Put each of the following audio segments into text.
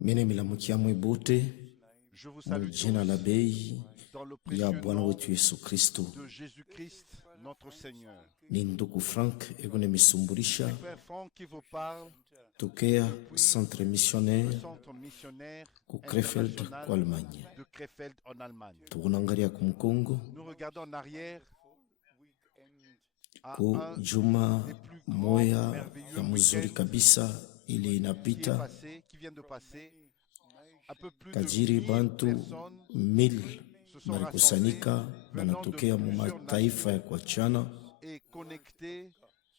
Mene milamukia mwebote Je vous salue mujina la tous bei dans le ya précieux Bwana nom wetu Yesu Kristo. de Jésus-Christ, notre Seigneur. Ni ndugu Frank egone misumbulisha C'est Frère Franck qui vous parle tokea depuis centre le missionnaire centre missionnaire ku Krefeld international kwa Allemagne. de Krefeld en Allemagne. Tukunangalia ku Mkongo Nous regardons en arrière à ku un juma des plus grands, moya merveilleux ya mzuri week-ends kabisa ile qui est inapita passé, qui vient de passer. Un peu plus de kajiri 1000 bantu personnes 1000 se sont balikusanyika rassemblées venant de banatokea mu plusieurs mataifa ya nations kuachana, et connectées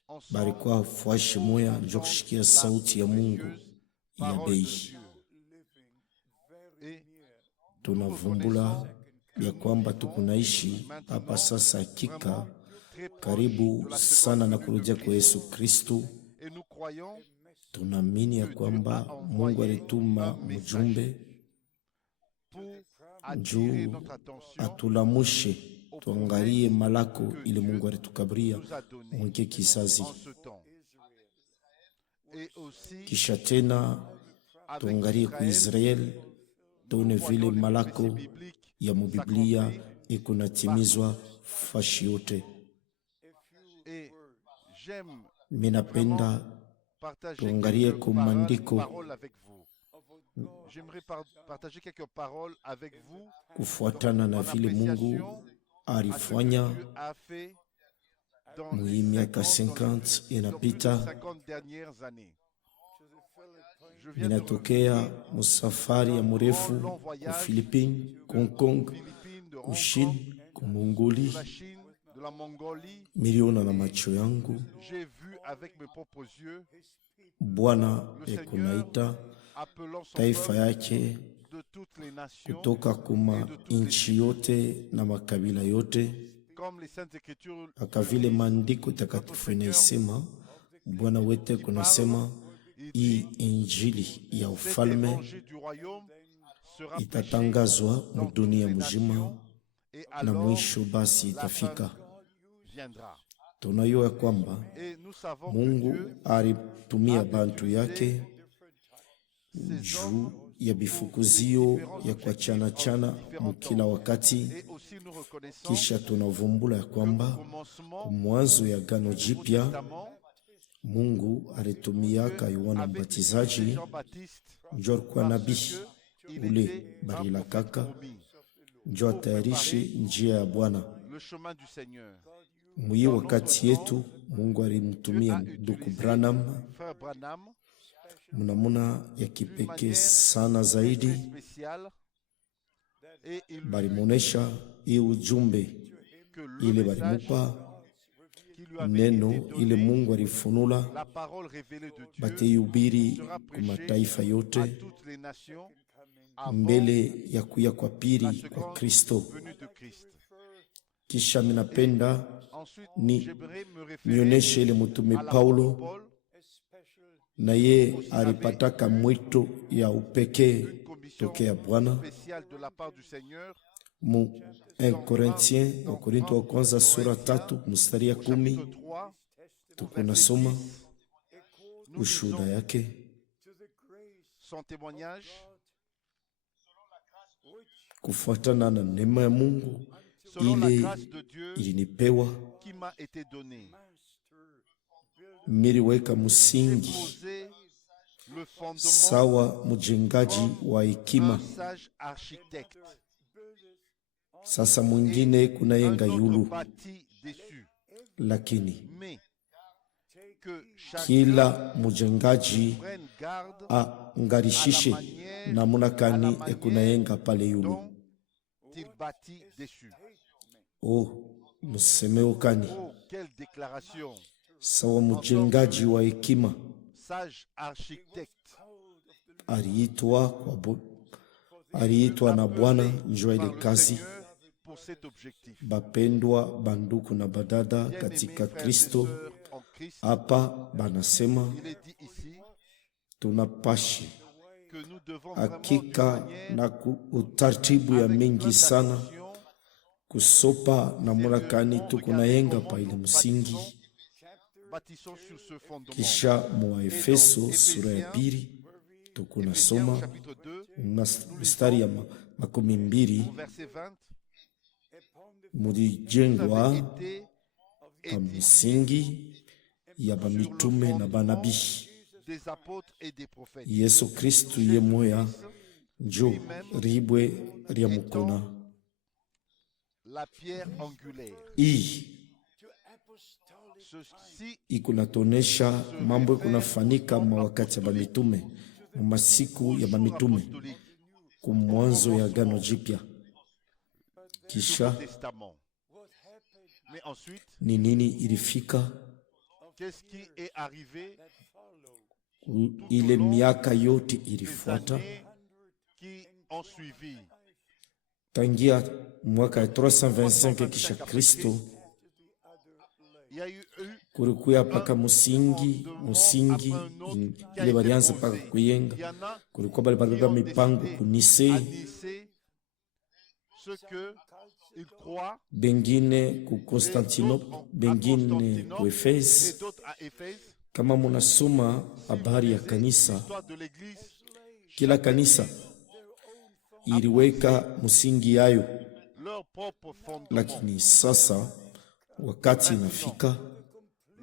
ensemble balikuwa fuashi moya njo entendre kushikia la sauti ya Mungu précieuse ya parole de bei. Dieu. Et Tunavumbula ya kwamba tukunaishi hapa sasa hakika karibu sana na kurudia kwa Yesu Kristo. et nous croyons Tunaamini ya kwamba Mungu alituma mjumbe pour attirer juu notre attention atulamushe tuangalie malako ile Mungu alitukabiria nous a donné mwike kizazi, en ce temps. Et aussi kisha tena avec tuangalie ku Israël, Israel tuone vile voyons les malako prophéties bibliques ya mubiblia ikunatimizwa fashi yote. et j'aime Minapenda partager tuangalie quelques ku maandiko paroles avec vous. J'aimerais partager quelques paroles avec vous kufuatana na en vile Mungu appréciation à ce alifanya que Dieu a fait dans mwi les miaka 50 50 dans plus de inapita. 50 dernières années. Je viens de Minatokea musafari ya mrefu ku Philippines, ku Hong Kong, Philippines, de ku Hong Chine, Kong, ku Mongolie. de la Chine, de la Mongolie. Miliona na macho yangu J'ai vu avec mes propres yeux Bwana le Seigneur ekunaita appelant son taifa peuple yake de toutes les nations, kutoka kuma nchi yote na makabila yote, comme les Saintes Écritures akavile maandiko takatifu inaisema. Bwana wete kunasema hii injili ya cet ufalme évangile du royaume sera prêché itatangazwa dans mudunia toutes les mzima nations, et na alors mwisho basi la fin itafika. viendra. Tunajua kwamba Et nous savons que Mungu Dieu alitumia bantu yake ses juu hommes ya bifukuzio ya kuachana chana mukila wakati. et aussi nous reconnaissons Kisha tunavumbula ya kwamba commencement mwanzo ya gano du jipya Testament Mungu alitumiaka Yohana avec Mbatizaji Jean-Baptiste njo alikuwa nabii il ule était un barila prophète kaka promis. njo atayarishe njia ya Bwana. Le chemin du Seigneur. Mwi wakati yetu Mungu alimtumia ndugu Branham Frère Branham, mnamuna ya kipekee sana zaidi, très spécial, et il balimuonesha hii ujumbe que le ile message balimupa qui lui avait neno été ile donné, Mungu alifunula la parole révélée de Dieu, bateyubiri sera ku prêchée mataifa à yote toutes les nations avant mbele ya kuya kwa la pili kwa seconde Kristo. venue de Christ. Kisha minapenda Ensuite, ni j'aimerais me référer nionyeshe ile mtume à l'apôtre Paulo, Paul, na ye alipataka mwito ya upekee une commission tokea Bwana spéciale de la part du Seigneur, mu 1 Corinthiens, wa Korinto wa kwanza sura 3 mstari ya 10 chapitre 3, tukunasoma ushuhuda yake. son témoignage, Kufuatana na neema ya Mungu selon la ile grâce de Dieu ilinipewa, qui m'a été donnée. miliweka msingi Poser le fondement sawa mjengaji wa hekima. d'un sage architecte. Sasa mwingine kuna Un yenga autre yulu, bâti dessus. lakini Mais que chacun kila mjengaji prenne garde angarishishe namuna kani ekunayenga pale yulu. dont il bâtit dessus. Oh, msemeo kani Oh, quelle déclaration! sawa mjengaji wa hekima Sage architecte. aliitwa na Bwana njua ile Par le kazi. Seigneur pour cet objectif. Bapendwa banduku na badada Bien-aimés katika frères et Kristo, sœurs en Christ, hapa banasema il est dit ici tunapashi que nous devons vraiment hakika d'une manière na utaratibu ya avec mingi grande sana attention kusopa namuna kani tukunayenga pa ile msingi. bâtissons sur ce fondement. Kisha mu Efeso sura ya pili tukunasoma chapitre 2, mstari ya makumi mbili, verset 20, mulijengwa été pa misingi ya bamitume na banabii. des apôtres et des prophètes. Yesu Kristu ye moya njo ribwe rya mukona. La pierre angulaire. Hii Ceci ikunatonesha mambo ikunafanyika mawakati ya bamitume, mu masiku ya bamitume, apostolique, ku mwanzo ya Agano Jipya. Nouveau Kisha Testament. Mais ensuite, ni nini ilifika qu'est-ce qui est arrivé ile miaka yote les ilifuata années qui ont suivi? tangia mwaka ya 325 kisha Kristo, Il y a eu kulikuya paka musingi ile balianza paka il kuyenga. y en a Kulikuwa bali babeba mipango kunise, à Nicée ce que ils croient, bengine ku et Constantinople, d'autres à bengine ku Constantinople, et Efese. d'autres à Éphèse. Kama munasoma habari ya kanisa, L'histoire de l'Église, kila kanisa iliweka msingi yayo, leur propre fondement. lakini sasa wakati inafika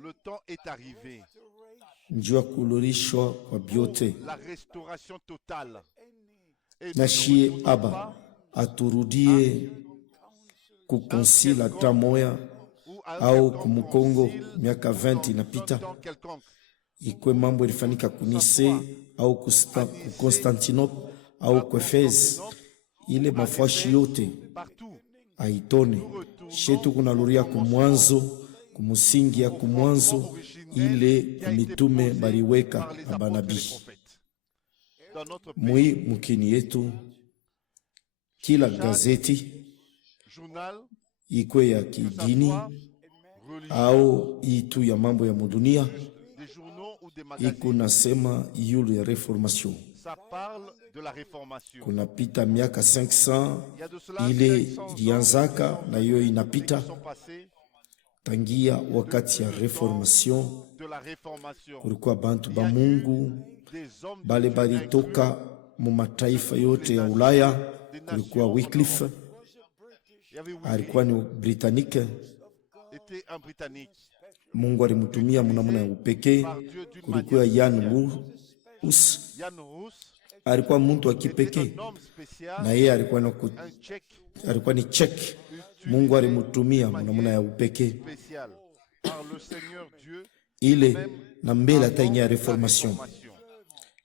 Le temps est arrivé. njuu ya kulorishwa kwa byote, La restauration totale. Et na nous shie ne retournons aba pas aturudie kukonsila hata moya ou à un au quelconque kumukongo. concile Miaka ou 20 dans inapita, un temps quelconque. ikwe mambo ilifanyika kunise au ku Constantinople au ku Efese, ile mafashi yote Partout, aitone shetu kunaluria kumwanzo, kumusingi ya kumwanzo ile mitume baliweka par les na apôtres et les banabii. prophètes. Dans notre pays, Mwi mukini yetu, kila gazeti journal, ikwe ya que ça kidini soit religieux, au itu ya mambo ya mudunia, des journaux ou des magazines, iko nasema yulu ya reformation. ça parle de la réformation. Kunapita miaka 500 Il y a de cela ile 500 ans ilianzaka na hiyo inapita qui sont passés tangia wakati ya reformation. de la réformation. Kulikuwa bantu ba Mungu Des hommes de bale Dieu balitoka mu mataifa yote ya Ulaya. Kulikuwa Wycliffe, Il y avait alikuwa ni Britannique. était un Britannique. Mungu alimutumia munamuna ya upekee. Par Dieu d'une Kulikuwa manière Jan spéciale. Hus, Jan Hus alikuwa muntu wa était kipekee, un homme spécial, na yeye un Tchèque alikuwa ni Czech. Mungu alimutumia munamuna ya upekee spécial par le Seigneur Dieu ile na mbele hata avant ya la reformation. réformation.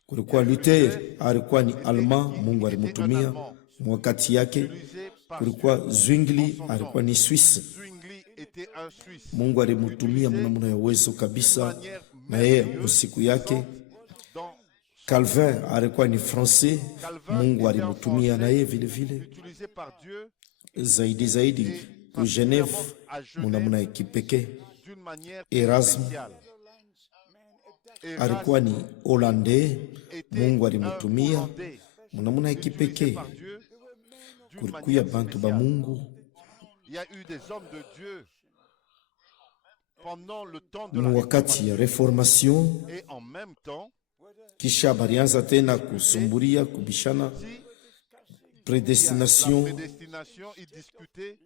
Kulikuwa Luther, alikuwa ni Allemand, Mungu alimutumia mwakati yake. Utilisé par Kulikuwa Dieu. Zwingli, alikuwa ni Swiss, Zwingli était un Suisse. Mungu alimutumia mnamuna ya uwezo kabisa, na yeye musiku yake. Dans Calvin alikuwa ni Francais, Calvin Mungu était un alimutumia na yeye Français, vile vile. utilisé par Dieu Zaidi ku Genève mnamuna ya kipekee. d'une manière Erasme spéciale. alikuwa ni Hollandais, était Mungu un alimutumia Hollandais, mnamuna ya utilisé kipekee. par Dieu d'une Kulikuya manière bantu ba spéciale. Mungu Il y a eu des hommes de Dieu pendant le temps de la mu wakati ya reformation, et en même temps, kisha balianza tena kusumburia kubishana si la predestination, prédestination, ils discutaient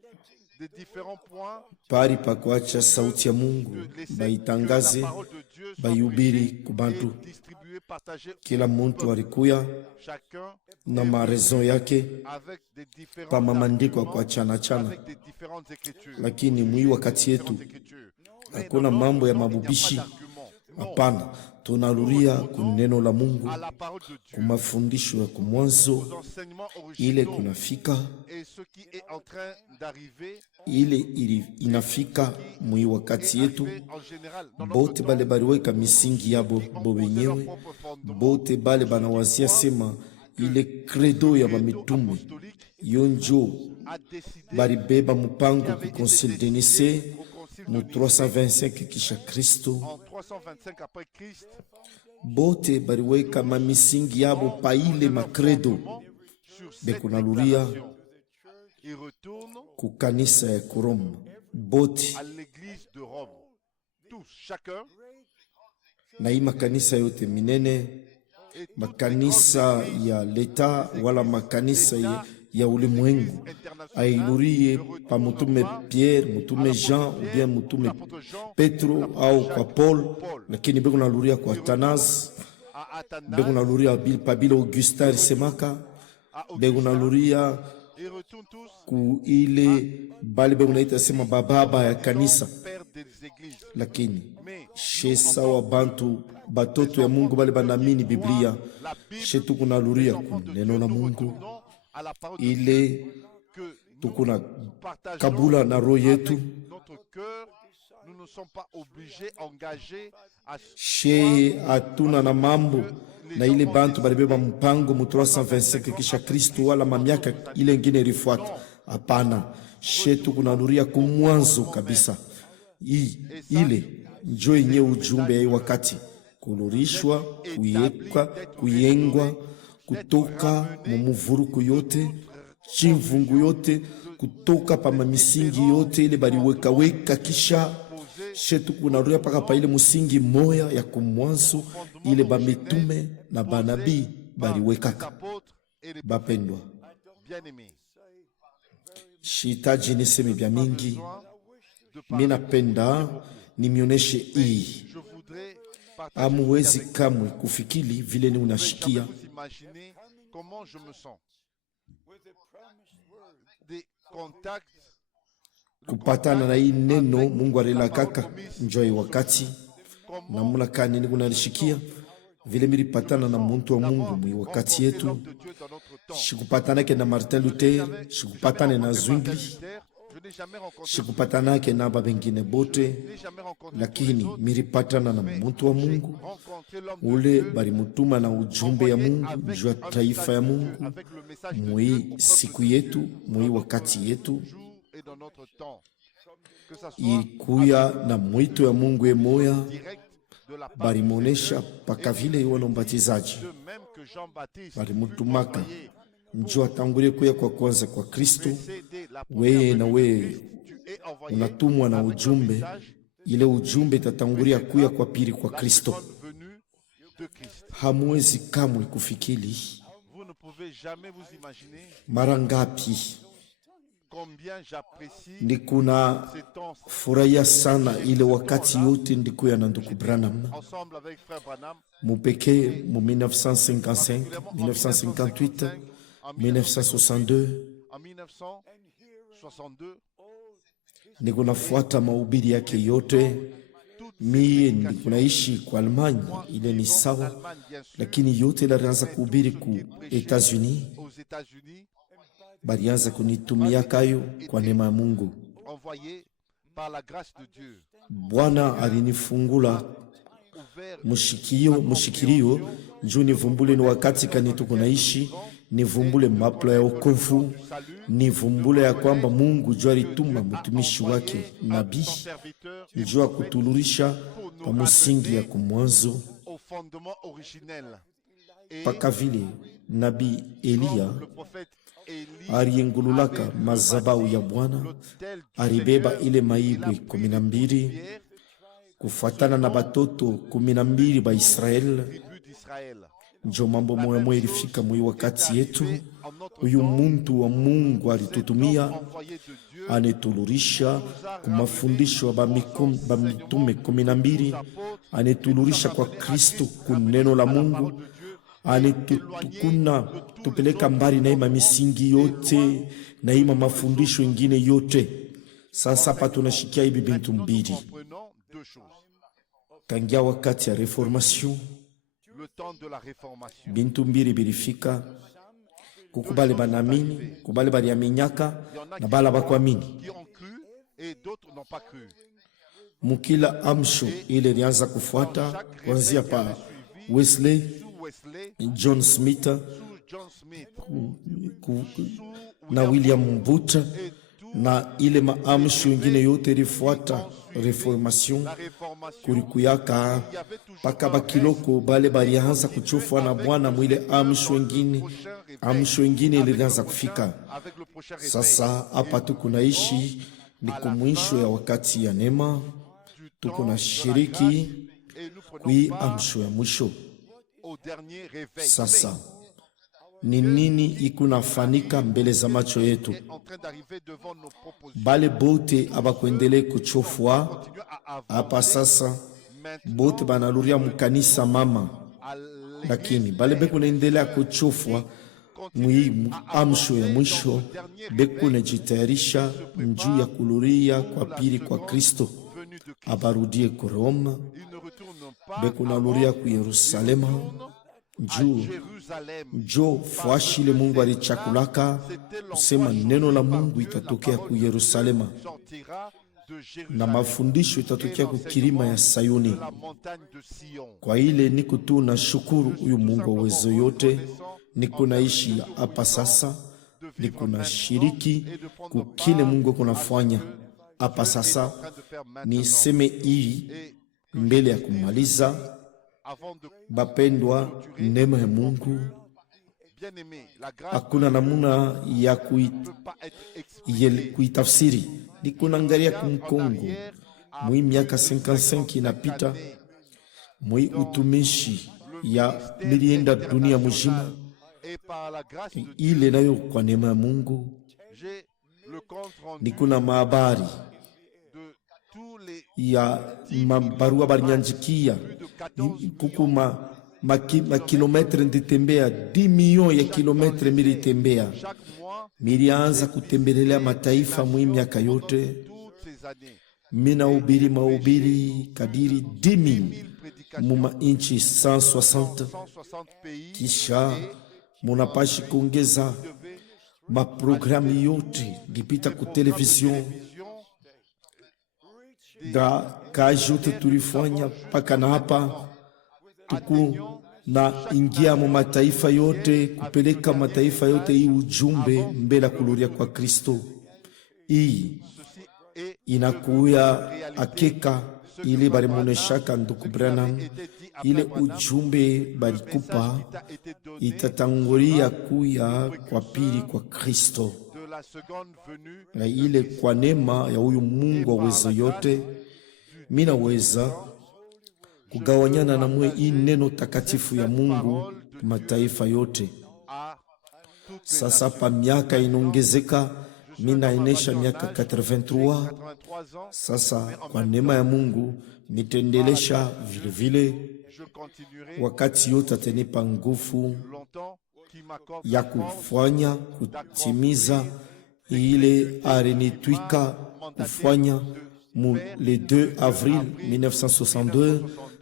des différents points pari pa kuacha sauti ya Mungu de laisser que baitangaze, la parole de Dieu soit bayubiri prêchée kubantu. et distribuée, partagée. Kila muntu alikuya Chacun na marezo yake avec des différents pa mamandiko ya arguments, kuachana chana, avec des différentes écritures. lakini mwi wakati yetu Différentes écritures. Mais hakuna dans mambo ya notre temps, il n'y a pas mabubishi. d'argument. Non, Hapana, tunaruria ku neno la Mungu, à la parole de ku Dieu, mafundisho ya kumwanzo aux enseignements ile originaux kunafika et ce qui est en train d'arriver ile inafika mwi wakati yetu. arrivé en général dans notre Bote temps, bale baliweka misingi yabo ont bo posé leur wenyewe, propre fondement bote bale banawazia sema ile credo ya bamitume apostolique yonjo a décidé balibeba qui mupango avait ku été concile de décidé Nicée au concile mu de Nicée 325 kisha Kristo. en 325 après Christ. Bote baliweka mamisingi yabo pa ile makredo Sur cette bekunaluria déclaration, il retourne ku kanisa ya Kuroma. Bote à l'église de Rome. Tous, chacun, na hii makanisa yote minene makanisa ya leta wala makanisa ya ulimwengu ailurie pa mutume Pierre, mutume Jean ou bien mutume Petro au kwa Paul, lakini beko naluria kwa Athanase, beko naluria pa bila Augustin Semaka, beko naluria ku ile bali beko naita sema bababa ya kanisa, lakini shesa wa bantu batoto ya Mungu bali banamini Biblia, shetu kunaluria ku neno la Mungu ile tukuna kabula na roho yetu she atuna na mambo na ile bantu balibeba mpango mu 325 kisha Kristo wala mamiaka ile ngine rifuata. Hapana, she tukunaluria kumwanzo kabisa. Ile njo yenye ujumbe ya wakati kulurishwa, kuyekwa, kuyengwa kutoka mumuvuruku yote, chimvungu yote, kutoka pa mamisingi yote ile baliweka weka, kisha shetu kunarudia paka pa ile musingi moya ya kumwanzo ile bamitume na banabii baliwekaka. Bapendwa, shitaji niseme bya mingi, minapenda nimioneshe hii. Amuwezi kamwe kufikiri vile ni unashikia. Kupatana na hii neno Mungu alilakaka njoi wakati na muna kani ni kunalishikia vile milipatana na muntu wa Mungu mwi wakati yetu. Shikupatana ke na Martin Luther, shikupatana na Zwingli, shikupatana ke na babengine bote, lakini milipatana na muntu wa Mungu ule bari mutuma na ujumbe ya Mungu jua taifa ya Mungu mwi siku yetu, mwi wakati yetu. Ikuya na mwito ya Mungu emoya barimonesha paka vile Yohana Mbatizaji barimutumaka njoo atangulie kuya kwa kwanza kwa Kristo. Weye na weye unatumwa na ujumbe, ile ujumbe tatangulia kuya kwa pili kwa Kristo. Hamwezi kamwe kufikiri mara ngapi ndikuna furahia sana ile wakati yote ndikuya na ndugu Branham mupeke mu 1955, 1958, 1962 ndikunafuata mahubiri yake yote. Mie ndikunaishi kwa Almanya, ile ni sawa, lakini yote larianza kuhubiri ku Etats-Unis, barianza kunitumia kayo kwa neema ya Mungu. Bwana alinifungula mushikirio njoo nivumbule ni wakati kani tukunaishi, nivumbule mapla ya wokovu, nivumbule ya kwamba Mungu jua alituma mtumishi wake nabii njoo kutulurisha pa musingi ya kumwanzo, paka vile nabii Elia ariengululaka mazabau ya Bwana, aribeba ile maibwe 12 kufatana na batoto 12 ba Israel. Njo mambo moya moya ilifika mwi wakati yetu. Uyu muntu wa Mungu alitutumia anetulurisha kumafundisho wa bamitume 12, anetulurisha kwa Kristo kuneno la Mungu, anetutukuna tupeleka mbali na ima misingi yote na ima mafundisho ingine yote. Sasa pa tunashikia hibi bintu mbili. Tangia wakati ya reformation bintu mbili bilifika, kukubali banamini, kubali bali aminyaka na bala bakuamini. Mukila amsho ile lianza kufuata kuanzia pa Wesley, John Smith na William Booth, na ile maamsho ingine yote ilifuata reformation. Kurikuyaka paka bakiloko bale balianza kuchofwa na Bwana mwile amsho ingine ilianza kufika. Sasa hapa tukunaishi ni kumwisho ya wakati ya neema, tukuna shiriki kui amsho ya mwisho. dernier réveil. Sasa ni nini ikunafanika mbele za macho yetu? Est en train d'arriver devant nos propositions. Bale bote abakuendelee kuchofwa Continue à hapa avancer sasa, maintenant bote banaluria mukanisa mama, à lakini l'église bale mère, bekunaendelea kuchofwa continue à amsho ya avancer mwisho, dans ce dernier bekunajitayarisha njuu ya kuluria kwa pili kwa Kristo venu de Christ. abarudie ku Roma, Ils ne retournent pas bekunaluria ku Yerusalema njuu Jérusalem. jo fwashile Mungu alichakulaka kusema neno la Mungu itatokea ku Yerusalema Sortira de na Jérusalem, mafundisho itatokea ku kilima ya Sayuni. de la montagne de Sion. Kwa ile niko tu na shukuru huyu Mungu wa uwezo yote, niko naishi hapa sasa, niko na shiriki kukile Mungu kunafanya hapa sasa. Niseme hii mbele ya kumaliza, Avant de bapendwa, neema ya Mungu bien-aimé, la grâce hakuna namuna ya ne peut pas être expliquée. kuitafsiri. Niko naangalia kumkongo mwi miaka 55 inapita, mwi utumishi ya milienda dunia mzima, Et par la grâce de Dieu, ile nayo kwa neema ya Mungu j'ai le compte rendu niko na mahabari de tous les ya mabarua balinyanjikia, kuku makilometre nditembea 10 millions ya kilometre militembea. chaque mois, Milianza kutembelelea mataifa mwi miaka yote, toutes ces années. mina ubiri mahubiri kadiri 10,000 prédications, muma inchi 160. 160 pays, Kisha munapashi kuongeza maprogramu yote lipita ku television da kazi yote tulifanya mpaka na hapa tuku na ingia mu mataifa yote, kupeleka mataifa yote hii ujumbe mbele ya kuluria kwa Kristo. Hii inakuya hakika ile balimoneshaka nduku Branham, ile ujumbe balikupa itatangulia kuya kwa pili kwa Kristo, de la seconde venue, na ile kwa neema ya huyu Mungu wa uwezo yote minaweza kugawanyana na mwe hii neno takatifu ya Mungu mataifa yote. à toutes les Sasa pa miaka inaongezeka, mina enesha miaka 83. 83 ans. Sasa kwa neema ya Mungu nitendelesha vile vile, Je continuerai wakati yote atanipa nguvu longtemps qui m'accorde ya kufanya kutimiza ile alinitwika kufanya le 2 avril 1962.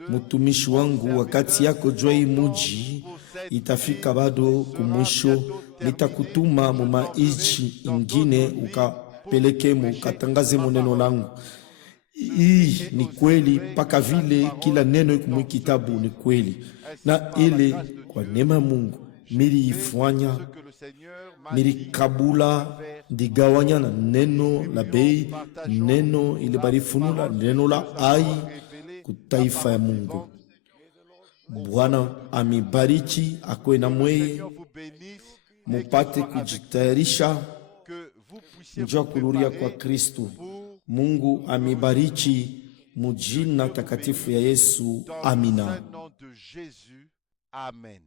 Mutumishi wangu, wakati yako jua hii muji itafika bado kumwisho, nitakutuma muma ichi ingine ukapeleke mukatangaze muneno langu. Hii ni kweli, paka vile kila neno iko mu kitabu ni kweli, na ile kwa neema ya Mungu miliifanya, que le Seigneur m'a milikabula ndigawanya na neno la bei, neno ile balifunula, neno la ai kutaifa ya Mungu. Bwana amibariki, akwe na mweye, vous bénisse, mupate kujitayarisha que vous puissiez njia vous kuluria préparer kwa Kristu. pour Mungu amibariki mujina takatifu ya Yesu. dans Amina. le nom de Jésus. Amen.